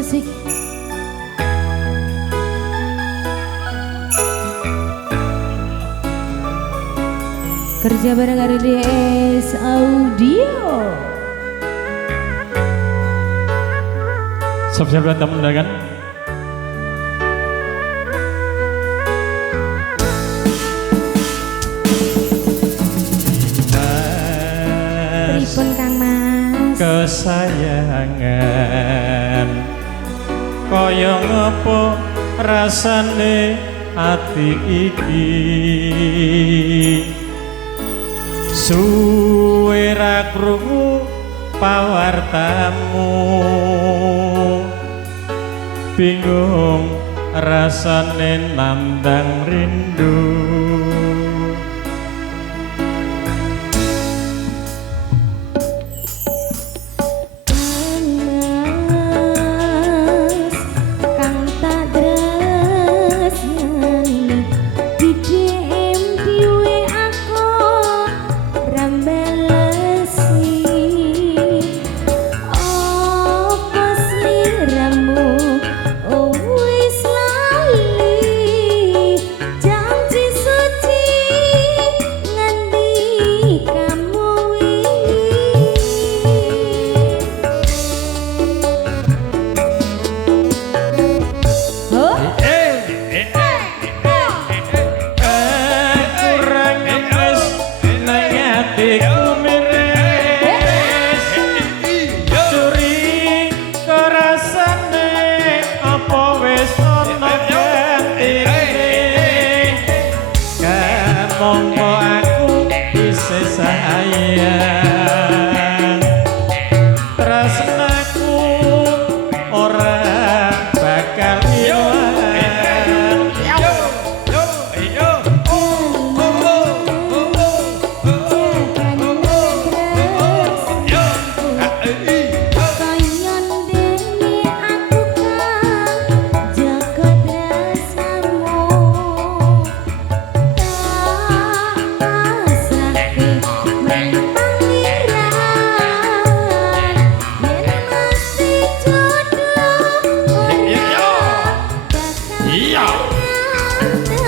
musik. Kerja bareng RDS Audio. Siap-siap datang undangan. Pripun Kang Mas? Kesayangan kaya ngopo rasane ati iki suwe ra krungu pawartamu bingung rasane nandang rindu.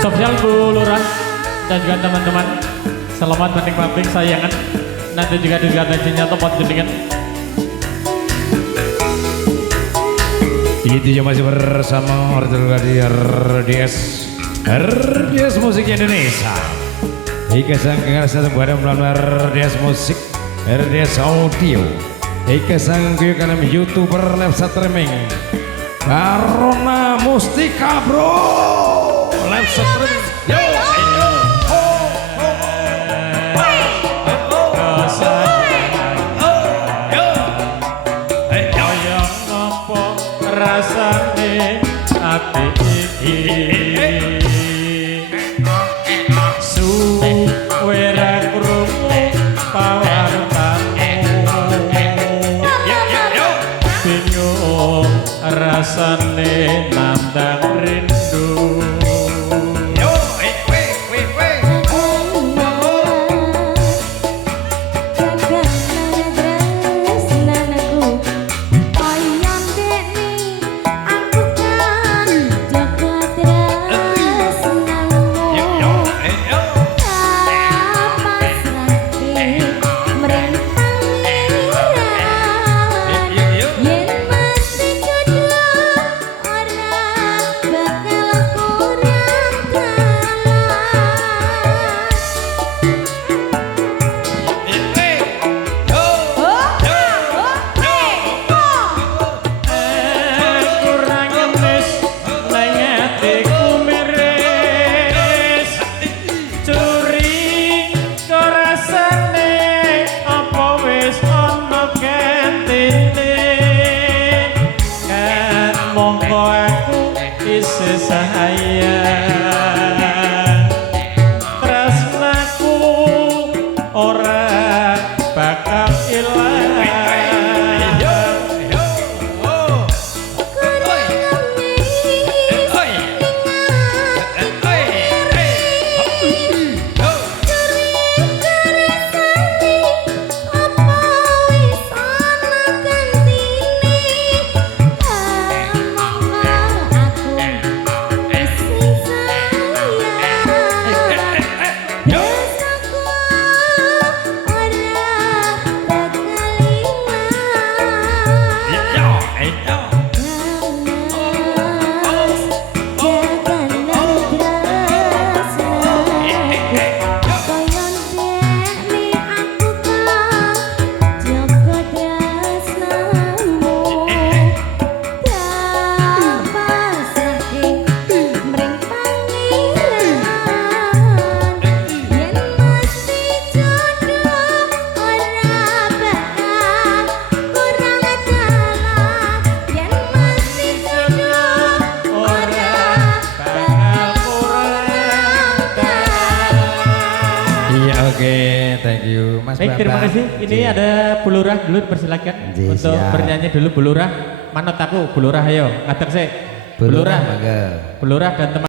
Sosial Bu Lurah dan juga teman-teman, selamat menikmati sayangan. Nanti juga digantinya tempat jenengan. Itu juga masih bersama RDS Musik Indonesia. Ika sang kengarasa bareng melalui RDS Musik, RDS Audio. Ika sang kuyukan YouTuber live streaming Karona Mustika Bro live streaming. Yo, rasane ati iki suwe ra krungu pawartamu bingung rasane nandang rindu. oke, thank you Mas Baik, terima Bambang. kasih. Ini ada Bulurah dulu, dipersilakan untuk siap. bernyanyi dulu. Bulurah, manut aku Bulurah, ayo ngadeg sih. Bulurah, mangga. Bulurah dan teman